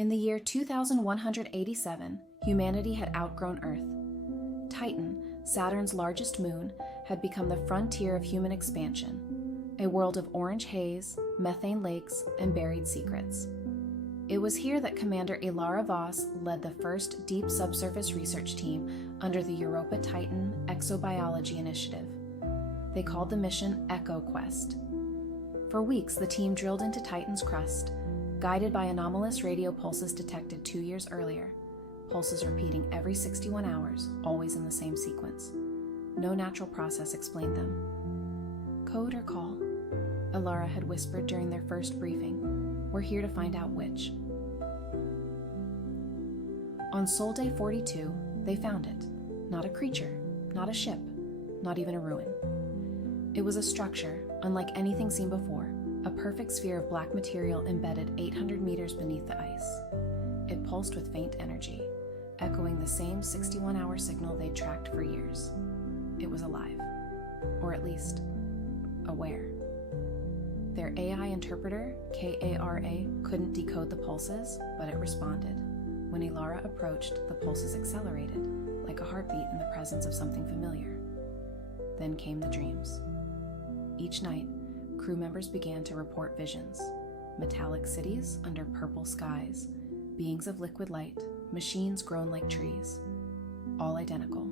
In the year 2187, humanity had outgrown Earth. Titan, Saturn's largest moon, had become the frontier of human expansion, a world of orange haze, methane lakes, and buried secrets. It was here that Commander Ilara Voss led the first deep subsurface research team under the Europa Titan Exobiology Initiative. They called the mission Echo Quest. For weeks, the team drilled into Titan's crust, guided by anomalous radio pulses detected 2 years earlier, pulses repeating every 61 hours, always in the same sequence. No natural process explained them. Code or call? Ilara had whispered during their first briefing. We're here to find out which. On Sol Day 42, they found it. Not a creature, not a ship, not even a ruin. It was a structure, unlike anything seen before, a perfect sphere of black material embedded 800 meters beneath the ice. It pulsed with faint energy, echoing the same 61-hour signal they'd tracked for years. It was alive, or at least, aware. Their AI interpreter, KARA, couldn't decode the pulses, but it responded. When Ilara approached, the pulses accelerated, like a heartbeat in the presence of something familiar. Then came the dreams. Each night, crew members began to report visions: metallic cities under purple skies, beings of liquid light, machines grown like trees. All identical,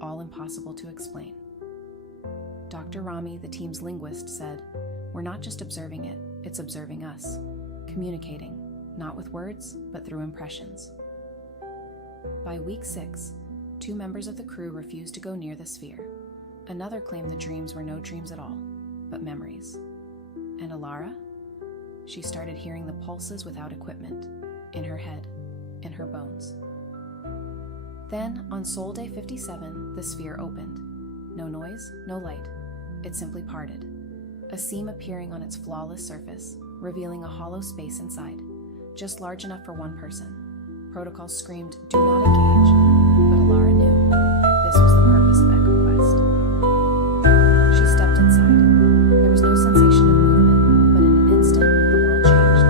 all impossible to explain. Dr. Rami, the team's linguist, said, "We're not just observing it, it's observing us, communicating, not with words, but through impressions." By week 6, 2 members of the crew refused to go near the sphere. Another claimed the dreams were no dreams at all, but memories. And Ilara? She started hearing the pulses without equipment, in her head, in her bones. Then, on Sol Day 57, the sphere opened. No noise, no light. It simply parted, a seam appearing on its flawless surface, revealing a hollow space inside, just large enough for one person. Protocols screamed, "Do not engage," but Ilara knew this was the purpose of Echo Quest. She stepped inside. There was no sensation of movement, but in an instant, the world changed.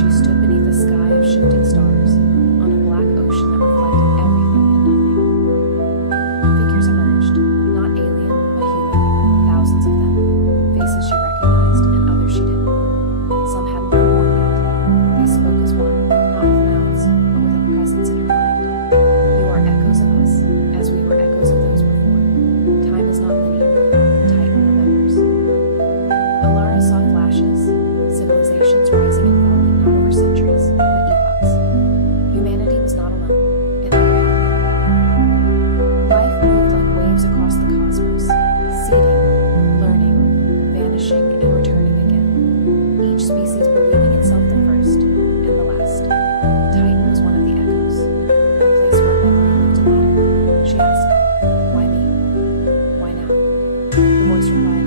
She stood beneath a sky of shifting stars, on a black ocean that reflected everything and nothing. Figures emerged, not alien, but human, thousands of them. Faces she recognized and others she didn't. Some hadn't been born yet. They spoke as one, not with mouths, but with a presence in her mind. "You are echoes of us, as we were echoes of those before. Time is not linear. Titan remembers." Ilara saw flashes, civilizations rising and falling not over centuries, but epochs. Humanity was not alone. It never had been. Life moved like waves across the cosmos, seeding, learning, vanishing, and returning again. Each species believing itself the first and the last. Titan was one of the echoes, a place where memory lived and mattered. She asked, "Why me? Why now?" The voice replied,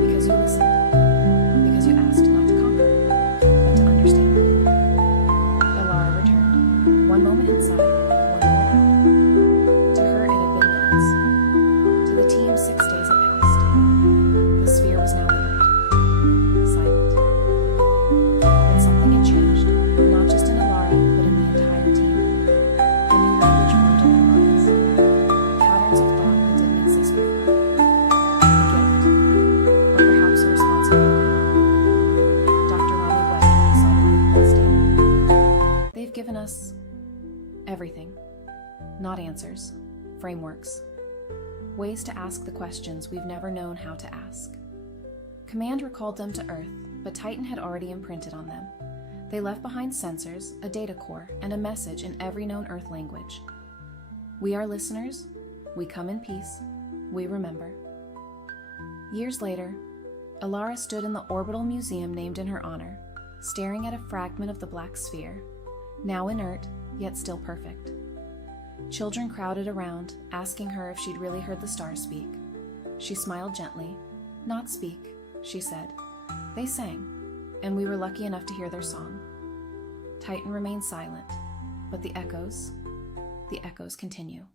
"Because you listened. Because you asked not to conquer, but to understand." Ilara returned, one moment inside, one moment out. To her, it had been minutes. To the team, 6 days had passed. The sphere was now inert, silent. But something had changed, not just in Ilara, but in the entire team. A new language formed in their minds, patterns of thought that didn't exist before. A gift, or perhaps a responsibility. Dr. Rami wept when he saw the movement standing. They've given us everything. Not answers, frameworks. Ways to ask the questions we've never known how to ask. Command recalled them to Earth, but Titan had already imprinted on them. They left behind sensors, a data core, and a message in every known Earth language. We are listeners, we come in peace, we remember. Years later, Ilara stood in the orbital museum named in her honor, staring at a fragment of the black sphere, now inert, yet still perfect. Children crowded around, asking her if she'd really heard the stars speak. She smiled gently. "Not speak," she said. "They sang, and we were lucky enough to hear their song." Titan remained silent, but the echoes continue.